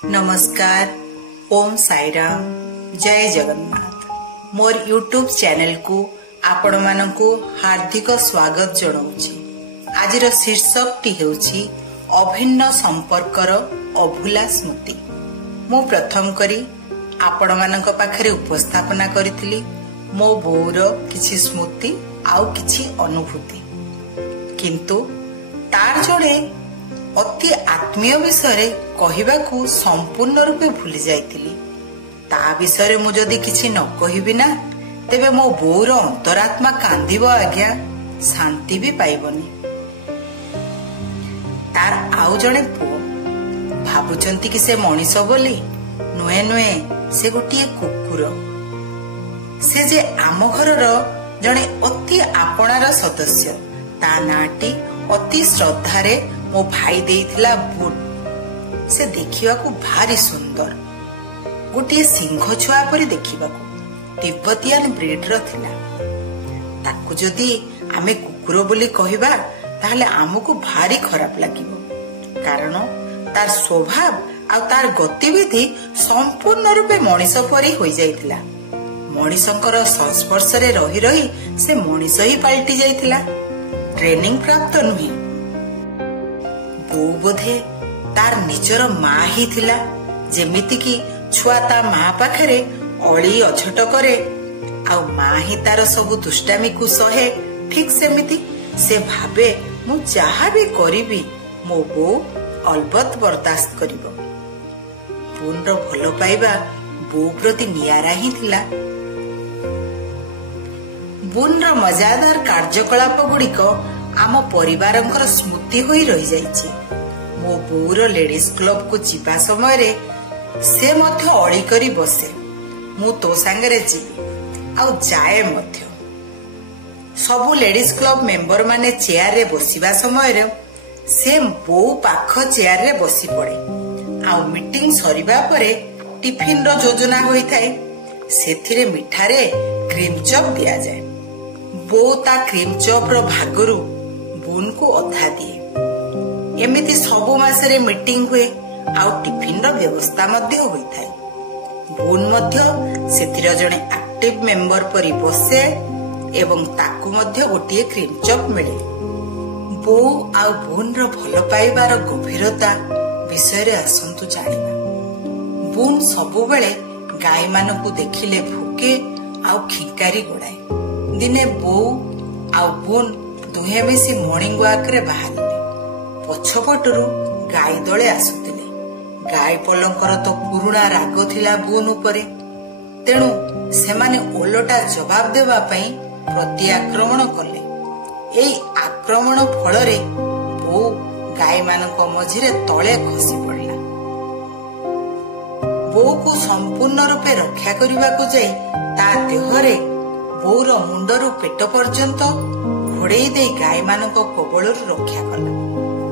नमस्कार, ओम साईराम, जय जगन्नाथ। मोर YouTube channel को आपण मानकु हार्दिक स्वागत जनाऊछि। आजिर शीर्षकटी हेउछि अभिन्न संपर्कर अभूला स्मृति। मु प्रथम करी आपण मानक पाखरे उपस्थापना करिथिली मो बोउर किछि स्मृति आउ किछि अनुभूति, किंतु तार जोड़े अति आत्मीय विषय कहवाकू संपूर्ण रूपे भूली जाइतिली। ता विषय मु जदि किछि न कहिबि ना तेबे मो बोउर अंतरात्मा कांदिबो आज्ञा, शांति भी पाइबनी। तार आउ जणे पुओ भाबुचंती कि से मनीष बोली, नुए नुए से गोटिए कुकुर। से जे आम घरर जणे अति आपणार सदस्य। ता नाटी अति श्रद्धारे मो भाई देइथिला बुट। से देखिबाकू भारी सुंदर, गोटे सिंह छुआ परी देखिबाकू तिब्बतियान ब्रीड रो थिला। ताकू जदि आमे कुकुर बोली कहिबा ताहले आमको भारी खराब लागिबो, कारण तार स्वभाव आ तार गतिविधि संपूर्ण रूपे मनीष परी होई जाइथिला। मनीषंकर संस्पर्श रे रही रही से मनीष ही पलटि जाइथिला, ट्रेनिंग प्राप्त नुहे। बो बोधे तार निजर माँ ही थिला, जेमिति कि छुआ ता माँ पाखरे अली अछट करे आ माँ ही तार सबु दुष्टामी को सहे। ठीक सेमिति से भावे मु जहा भी करिबी मो बो अलबत बर्दाश्त करिबो। बोन रो भलो पाइबा बो प्रति नियारा ही थिला। बोन रो मजादार कार्यकलाप गुड़िक आम परिवारंकर स्मृति होई रही जाइछि। मो बोउर लेडीज क्लब को जीवा समय रे से मध्य अड़ी करी बसे, मु तो सांगरे जीवी आउ जाए मध्य। सबु लेडीज क्लब मेंबर माने चेयर रे बसिबा समय रे से बो पाख चेयर रे बसी पड़े। आउ मीटिंग सरिबा परे टिफिन रो योजना होई थाए। सेथिरे मिठारे क्रीम चॉप दिया जाए। बो ता क्रीम चॉप रो भागरु बोन को अधा दिए। एमिति सबु मासरे मीटिंग हुए आउ टिफिन रो व्यवस्था मध्य होई थाए। बोन मध्य सेथिर जणे एक्टिव मेंबर परी बसे एवं ताकू मध्य गोटिए क्रीम चॉप मिले। बो आउ बोन रो भलो पाइबार गभीरता विषय रे आसंतु जानिबा। बोन सबु बेले गाय मानकू देखिले भूके आउ खिंकारी गोड़ाए। दिने बो आउ बोन दुहे मिसी मॉर्निंग वॉक रे बाहरिले। पछपटरू गाय दले आसुतिले। गाय पलंकर तो पुरुणा राग थिला बोन उपरे, तेणु सेमाने ओलटा जवाब देबा पई प्रति आक्रमण कले। एई आक्रमण फलरे बो गाय मानक मझिरे तळे खसी पड़ला। बो को संपूर्ण रूपे रक्षा करिबा को जाई ता देहरे बोर मुंडरू पेट पर्यंत घोड़ेई दे गाय मानक कबळरू रक्षा कला।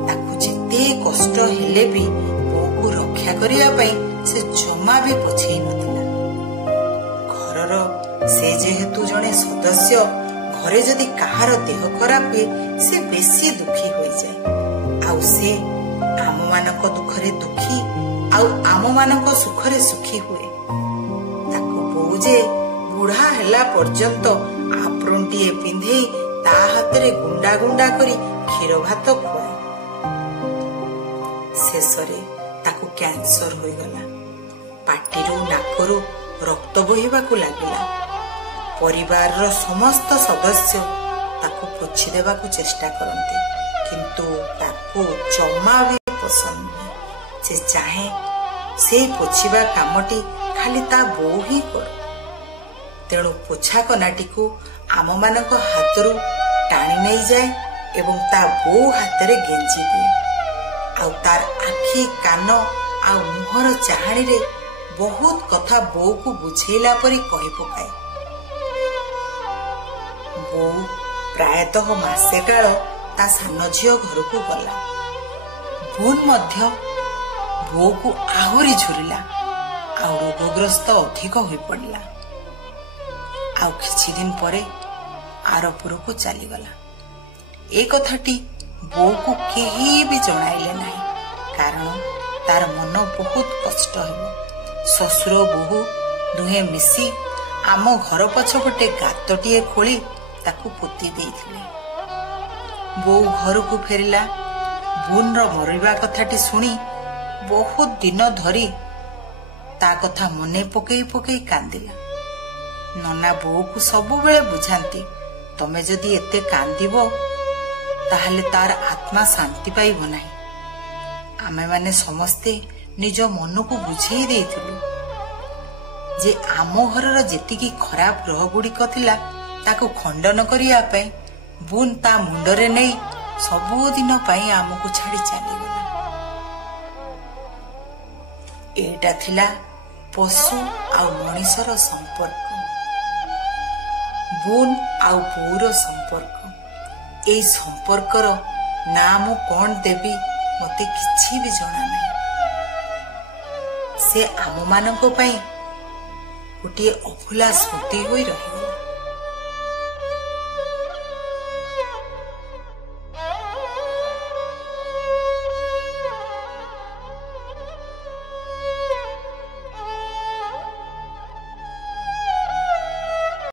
ताकू जेते कष्ट हेले भी बो को रक्षा करिया पई से जमा भी पछेई नथिला। घरर से जेहेतु जणे सदस्य, घरे जदि काहार देह खराब हुए से बेसी दुखी होई जाए। आउ से आम मानक दुखरे दुखी आउ आम मानक सुखरे सुखी हुए। ताकू बो जे बुढ़ा हेला पर्यंत आप्रोंटिए पिंधे ता हातरे गुंडा गुंडा करी क्षीर भात खुआए। शेषरे ताकू कैंसर होई गला। पाटिरू नाकरू रक्त बहिबाकू लागिला। परिवार रो समस्त सदस्य ताकू पोछि देबाकू चेष्टा करते, किंतु ताकू जमा भी पसंद नहीं। से चाहे से पोछिबा कामटी खाली ता बो ही कर। तेणु पोछा कनाटी को आम मानक हाथरू टाणी नहीं जाए एवं ता बो हाथरे गेंजी दिए। आउ तार आखि कान आउ मुहर चाहाणी रे बहुत कथा बो को बुझेला परी कहि पकाए। बो प्रायतः मासे काल ता सान झियो घर को गला। बोन मध्य बो को आहुरी झुरिला आउ रोगग्रस्त अधिक होई पड़ला। आउ किछि दिन परे आरपुर को चली गला। ए कथाटी बो को केही भी जणाइले नाही, कारण ତାର ମନ ବହୁତ କଷ୍ଟ ହେବ। ଶ୍ୱଶୁର ବୋହୂ ଦୁହେଁ ମିଶି ଆମ ଘର ପଛପଟେ ଗାତଟିଏ ଖୋଳି ତାକୁ ପୋତି ଦେଇଥିଲେ। ବୋଉ ଘରକୁ ଫେରିଲା। ବୁନ୍ର ମରିବା କଥାଟି ଶୁଣି ବହୁତ ଦିନ ଧରି ତା କଥା ମନେ ପକେଇ ପକେଇ କାନ୍ଦିଲା। ନନା ବୋଉକୁ ସବୁବେଳେ ବୁଝାନ୍ତି, ତମେ ଯଦି ଏତେ କାନ୍ଦିବ ତାହେଲେ ତାର ଆତ୍ମା ଶାନ୍ତି ପାଇବ ନାହିଁ। ଆମେମାନେ ସମସ୍ତେ ନିଜ ମନକୁ ବୁଝେଇ ଦେଇଥିଲୁ ଯେ ଆମ ଘରର ଯେତିକି ଖରାପ ଗ୍ରହ ଗୁଡ଼ିକ ଥିଲା ତାକୁ ଖଣ୍ଡନ କରିବା ପାଇଁ ବୁନ୍ ତା ମୁଣ୍ଡରେ ନେଇ ସବୁଦିନ ପାଇଁ ଆମକୁ ଛାଡ଼ି ଚାଲିଗଲା। ଏଇଟା ଥିଲା ପଶୁ ଆଉ ମଣିଷର ସମ୍ପର୍କ, ବୁନ୍ ଆଉ ବୋଉର ସମ୍ପର୍କ। ଏଇ ସମ୍ପର୍କର ନାଁ ମୁଁ କଣ ଦେବି ମତେ କିଛି ବି ଜଣା ନାହିଁ। ସେ ଆମମାନଙ୍କ ପାଇଁ ଗୋଟିଏ ଅଭୁଲା ସ୍ମୃତି ହୋଇ ରହିବ।